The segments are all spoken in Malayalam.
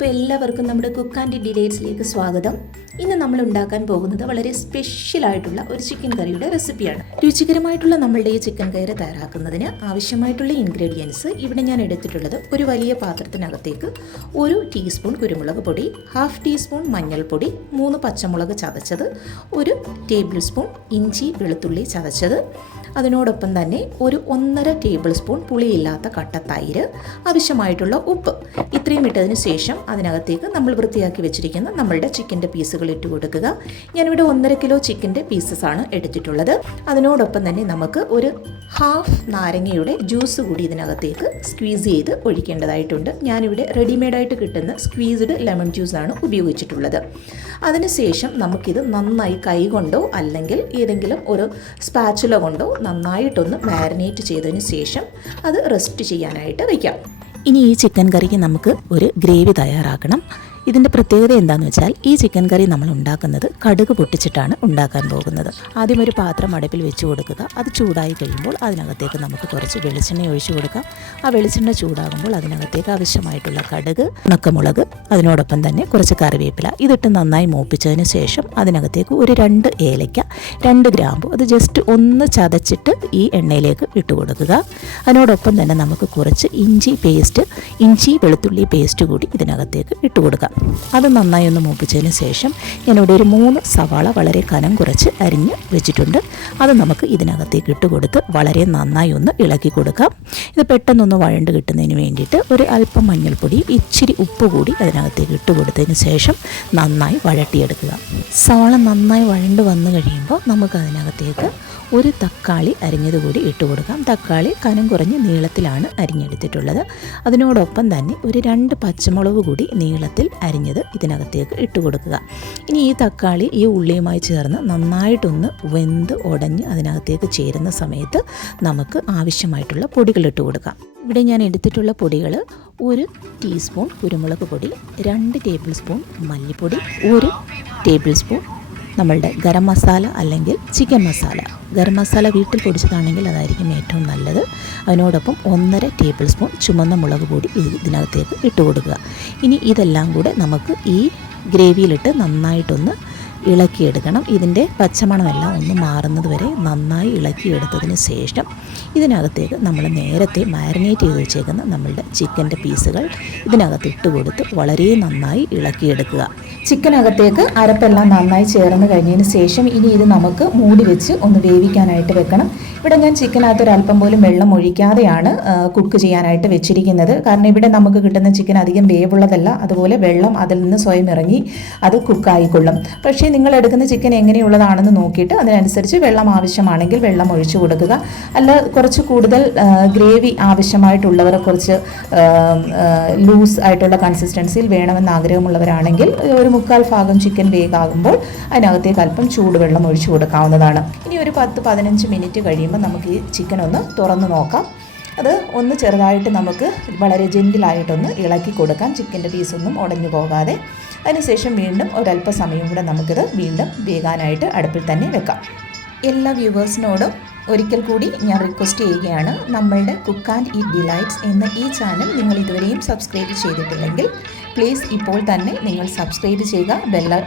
അപ്പോൾ എല്ലാവർക്കും നമ്മുടെ കുക്ക് ആൻഡ് ഡിലൈറ്റ്സിലേക്ക് സ്വാഗതം. ഇന്ന് നമ്മൾ ഉണ്ടാക്കാൻ പോകുന്നത് വളരെ സ്പെഷ്യലായിട്ടുള്ള ഒരു ചിക്കൻ കറിയുടെ റെസിപ്പിയാണ്. രുചികരമായിട്ടുള്ള നമ്മളുടെ ഈ ചിക്കൻ കറി തയ്യാറാക്കുന്നതിന് ആവശ്യമായിട്ടുള്ള ഇൻഗ്രീഡിയൻസ് ഇവിടെ ഞാൻ എടുത്തിട്ടുള്ളത്: ഒരു വലിയ പാത്രത്തിനകത്തേക്ക് 1 ടീസ്പൂൺ കുരുമുളക് പൊടി, 1/2 ടീസ്പൂൺ മഞ്ഞൾപ്പൊടി, 3 പച്ചമുളക് ചതച്ചത്, 1 ടേബിൾ സ്പൂൺ ഇഞ്ചി വെളുത്തുള്ളി ചതച്ചത്, അതിനോടൊപ്പം തന്നെ ഒരു 1.5 ടേബിൾ സ്പൂൺ പുളിയില്ലാത്ത കട്ട തൈര്, ആവശ്യമായിട്ടുള്ള ഉപ്പ്. ഇത്രയും ഇട്ടതിന് ശേഷം അതിനകത്തേക്ക് നമ്മൾ വൃത്തിയാക്കി വെച്ചിരിക്കുന്ന നമ്മളുടെ ചിക്കൻ്റെ പീസുകൾ ഇട്ട് കൊടുക്കുക. ഞാനിവിടെ 1.5 കിലോ ചിക്കൻ്റെ പീസസ് ആണ് എടുത്തിട്ടുള്ളത്. അതിനോടൊപ്പം തന്നെ നമുക്ക് ഒരു 1/2 നാരങ്ങയുടെ ജ്യൂസ് കൂടി ഇതിനകത്തേക്ക് സ്ക്വീസ് ചെയ്ത് ഒഴിക്കേണ്ടതായിട്ടുണ്ട്. ഞാനിവിടെ റെഡിമെയ്ഡായിട്ട് കിട്ടുന്ന സ്ക്വീസ്ഡ് ലെമൺ ജ്യൂസാണ് ഉപയോഗിച്ചിട്ടുള്ളത്. അതിനുശേഷം നമുക്കിത് നന്നായി കൈ കൊണ്ടോ അല്ലെങ്കിൽ ഏതെങ്കിലും ഒരു സ്പാച്ചുല കൊണ്ടോ നന്നായിട്ടൊന്ന് മാരിനേറ്റ് ചെയ്തതിന് ശേഷം അത് റെസ്റ്റ് ചെയ്യാനായിട്ട് വയ്ക്കാം. ഇനി ഈ ചിക്കൻ കറിക്ക് നമുക്ക് ഒരു ഗ്രേവി തയ്യാറാക്കണം. ഇതിൻ്റെ പ്രത്യേകത എന്താണെന്ന് വെച്ചാൽ, ഈ ചിക്കൻ കറി നമ്മൾ ഉണ്ടാക്കുന്നത് കടുക് പൊട്ടിച്ചിട്ടാണ് ഉണ്ടാക്കാൻ പോകുന്നത്. ആദ്യം ഒരു പാത്രം അടുപ്പിൽ വെച്ച് കൊടുക്കുക. അത് ചൂടായി കഴിയുമ്പോൾ അതിനകത്തേക്ക് നമുക്ക് കുറച്ച് വെളിച്ചെണ്ണ ഒഴിച്ചു കൊടുക്കാം. ആ വെളിച്ചെണ്ണ ചൂടാകുമ്പോൾ അതിനകത്തേക്ക് ആവശ്യമായിട്ടുള്ള കടുക്, ഉണക്കമുളക്, അതിനോടൊപ്പം തന്നെ കുറച്ച് കറിവേപ്പില ഇതിട്ട് നന്നായി മൂപ്പിച്ചതിന് ശേഷം അതിനകത്തേക്ക് ഒരു 2 ഏലയ്ക്ക, 2 ഗ്രാമ്പു അത് ജസ്റ്റ് ഒന്ന് ചതച്ചിട്ട് ഈ എണ്ണയിലേക്ക് ഇട്ട് കൊടുക്കുക. അതിനോടൊപ്പം തന്നെ നമുക്ക് കുറച്ച് ഇഞ്ചി വെളുത്തുള്ളി പേസ്റ്റ് കൂടി ഇതിനകത്തേക്ക് ഇട്ട് കൊടുക്കുക. അത് നന്നായി ഒന്ന് മൂപ്പിച്ചതിന് ശേഷം ഞാനിവിടെ ഒരു 3 സവാള വളരെ കനം കുറച്ച് അരിഞ്ഞ് വെച്ചിട്ടുണ്ട്. അത് നമുക്ക് ഇതിനകത്തേക്ക് ഇട്ട് കൊടുത്ത് വളരെ നന്നായി ഒന്ന് ഇളക്കി കൊടുക്കാം. ഇത് പെട്ടെന്നൊന്ന് വഴണ്ട് കിട്ടുന്നതിന് വേണ്ടിയിട്ട് ഒരു അല്പം മഞ്ഞൾപ്പൊടി, ഇച്ചിരി ഉപ്പ് കൂടി അതിനകത്തേക്ക് ഇട്ട് കൊടുത്തതിന് ശേഷം നന്നായി വഴട്ടിയെടുക്കുക. സവാള നന്നായി വഴണ്ട് വന്നു കഴിയുമ്പോൾ നമുക്ക് അതിനകത്തേക്ക് ഒരു തക്കാളി അരിഞ്ഞത് കൂടി ഇട്ട് കൊടുക്കാം. തക്കാളി കനം കുറഞ്ഞ് നീളത്തിലാണ് അരിഞ്ഞെടുത്തിട്ടുള്ളത്. അതിനോടൊപ്പം തന്നെ ഒരു 2 പച്ചമുളക് കൂടി നീളത്തിൽ അരിഞ്ഞത് ഇതിനകത്തേക്ക് ഇട്ട് കൊടുക്കുക. ഇനി ഈ തക്കാളി ഈ ഉള്ളിയുമായി ചേർന്ന് നന്നായിട്ടൊന്ന് വെന്ത് ഉടഞ്ഞ് അതിനകത്തേക്ക് ചേരുന്ന സമയത്ത് നമുക്ക് ആവശ്യമായിട്ടുള്ള പൊടികൾ ഇട്ട് കൊടുക്കാം. ഇവിടെ ഞാൻ എടുത്തിട്ടുള്ള പൊടികൾ: 1 ടീസ്പൂൺ കുരുമുളക് പൊടി, 2 ടേബിൾ സ്പൂൺ മല്ലിപ്പൊടി, 1 ടേബിൾ സ്പൂൺ നമ്മളുടെ ഗരം മസാല അല്ലെങ്കിൽ ചിക്കൻ മസാല. ഗരം മസാല വീട്ടിൽ പൊടിച്ചതാണെങ്കിൽ അതായിരിക്കും ഏറ്റവും നല്ലത്. അതിനോടൊപ്പം 1.5 ടേബിൾ സ്പൂൺ ചുമന്ന മുളക് പൊടി ഇതിനകത്തേക്ക് ഇട്ട് കൊടുക്കുക. ഇനി ഇതെല്ലാം കൂടെ നമുക്ക് ഈ ഗ്രേവിയിലിട്ട് നന്നായിട്ടൊന്ന് ഇളക്കിയെടുക്കണം. ഇതിൻ്റെ പച്ചമണമെല്ലാം ഒന്ന് മാറുന്നത് വരെ നന്നായി ഇളക്കിയെടുത്തതിന് ശേഷം ഇതിനകത്തേക്ക് നമ്മൾ നേരത്തെ മാരിനേറ്റ് ചെയ്ത് വെച്ചേക്കുന്ന നമ്മളുടെ ചിക്കൻ്റെ പീസുകൾ ഇതിനകത്ത് ഇട്ട് കൊടുത്ത് വളരെ നന്നായി ഇളക്കിയെടുക്കുക. ചിക്കനകത്തേക്ക് അരപ്പെല്ലാം നന്നായി ചേർന്ന് കഴിഞ്ഞതിന് ശേഷം ഇനി ഇത് നമുക്ക് മൂടി വെച്ച് ഒന്ന് വേവിക്കാനായിട്ട് വെക്കണം. ഇവിടെ ഞാൻ ചിക്കനകത്ത് ഒരല്പം പോലും വെള്ളം ഒഴിക്കാതെയാണ് കുക്ക് ചെയ്യാനായിട്ട് വെച്ചിരിക്കുന്നത്. കാരണം ഇവിടെ നമുക്ക് കിട്ടുന്ന ചിക്കൻ അധികം വേവുള്ളതല്ല. അതുപോലെ വെള്ളം അതിൽ നിന്ന് സ്വയം ഇറങ്ങി അത് കുക്കായിക്കൊള്ളും. പക്ഷേ നിങ്ങൾ എടുക്കുന്ന ചിക്കൻ എങ്ങനെയുള്ളതാണെന്ന് നോക്കിയിട്ട് അതിനനുസരിച്ച് വെള്ളം ആവശ്യമാണെങ്കിൽ വെള്ളം ഒഴിച്ചു കൊടുക്കുക. അല്ല കുറച്ച് കൂടുതൽ ഗ്രേവി ആവശ്യമായിട്ടുള്ളവർ, കുറച്ച് ലൂസ് ആയിട്ടുള്ള കൺസിസ്റ്റൻസിയിൽ വേണമെന്ന് ആഗ്രഹമുള്ളവരാണെങ്കിൽ ഒരു 3/4 ഭാഗം ചിക്കൻ വേഗാകുമ്പോൾ അതിനകത്തേക്ക് അല്പം ചൂടുവെള്ളം ഒഴിച്ചു കൊടുക്കാവുന്നതാണ്. ഇനി ഒരു 10-15 മിനിറ്റ് കഴിയുമ്പോൾ നമുക്ക് ഈ ചിക്കൻ ഒന്ന് തുറന്ന് നോക്കാം. അത് ഒന്ന് ചെറുതായിട്ട് നമുക്ക് വളരെ ജെൻറ്റിലായിട്ടൊന്ന് ഇളക്കി കൊടുക്കാം, ചിക്കൻ്റെ പീസൊന്നും ഉടഞ്ഞു പോകാതെ. അതിനുശേഷം വീണ്ടും ഒരല്പസമയം കൂടെ നമുക്കിത് വീണ്ടും വേകാനായിട്ട് അടുപ്പിൽ തന്നെ വെക്കാം. എല്ലാ വ്യൂവേഴ്സിനോടും ഒരിക്കൽ കൂടി ഞാൻ റിക്വസ്റ്റ് ചെയ്യുകയാണ്, നമ്മളുടെ കുക്ക് ആൻഡ് ഈറ്റ് ഡിലൈറ്റ്സ് എന്ന ഈ ചാനൽ നിങ്ങൾ ഇതുവരെയും സബ്സ്ക്രൈബ് ചെയ്തിട്ടില്ലെങ്കിൽ പ്ലീസ് ഇപ്പോൾ തന്നെ നിങ്ങൾ സബ്സ്ക്രൈബ് ചെയ്യുക.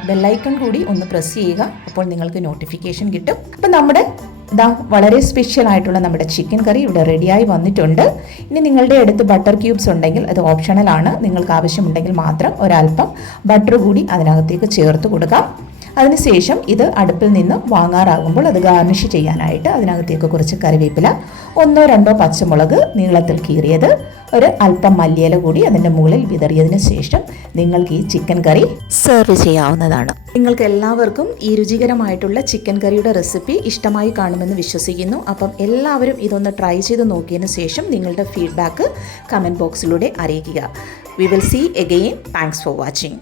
ബെല്ലൈക്കൺ കൂടി ഒന്ന് പ്രസ് ചെയ്യുക. അപ്പോൾ നിങ്ങൾക്ക് നോട്ടിഫിക്കേഷൻ കിട്ടും. അപ്പം നമ്മുടെ വളരെ സ്പെഷ്യൽ ആയിട്ടുള്ള നമ്മുടെ ചിക്കൻ കറി ഇവിടെ റെഡിയായി വന്നിട്ടുണ്ട്. ഇനി നിങ്ങളുടെ അടുത്ത് ബട്ടർ ക്യൂബ്സ് ഉണ്ടെങ്കിൽ അത് ഓപ്ഷണലാണ്. നിങ്ങൾക്ക് ആവശ്യമുണ്ടെങ്കിൽ മാത്രം ഒരല്പം ബട്ടർ കൂടി അതിനകത്തേക്ക് ചേർത്ത് കൊടുക്കാം. അതിനുശേഷം ഇത് അടുപ്പിൽ നിന്ന് വാങ്ങാറാകുമ്പോൾ അത് ഗാർണിഷ് ചെയ്യാനായിട്ട് അതിനകത്തേക്ക് കുറച്ച് കറിവേപ്പില, 1-2 പച്ചമുളക് നീളത്തിൽ കീറിയത്, ഒരു അല്പം മല്ലിയില കൂടി അതിൻ്റെ മുകളിൽ വിതറിയതിന് ശേഷം നിങ്ങൾക്ക് ഈ ചിക്കൻ കറി സെർവ് ചെയ്യാവുന്നതാണ്. നിങ്ങൾക്ക് എല്ലാവർക്കും ഈ രുചികരമായിട്ടുള്ള ചിക്കൻ കറിയുടെ റെസിപ്പി ഇഷ്ടമായി കാണുമെന്ന് വിശ്വസിക്കുന്നു. അപ്പം എല്ലാവരും ഇതൊന്ന് ട്രൈ ചെയ്ത് നോക്കിയതിന് ശേഷം നിങ്ങളുടെ ഫീഡ്ബാക്ക് കമൻറ്റ് ബോക്സിലൂടെ അറിയിക്കുക. We will see again. Thanks for watching.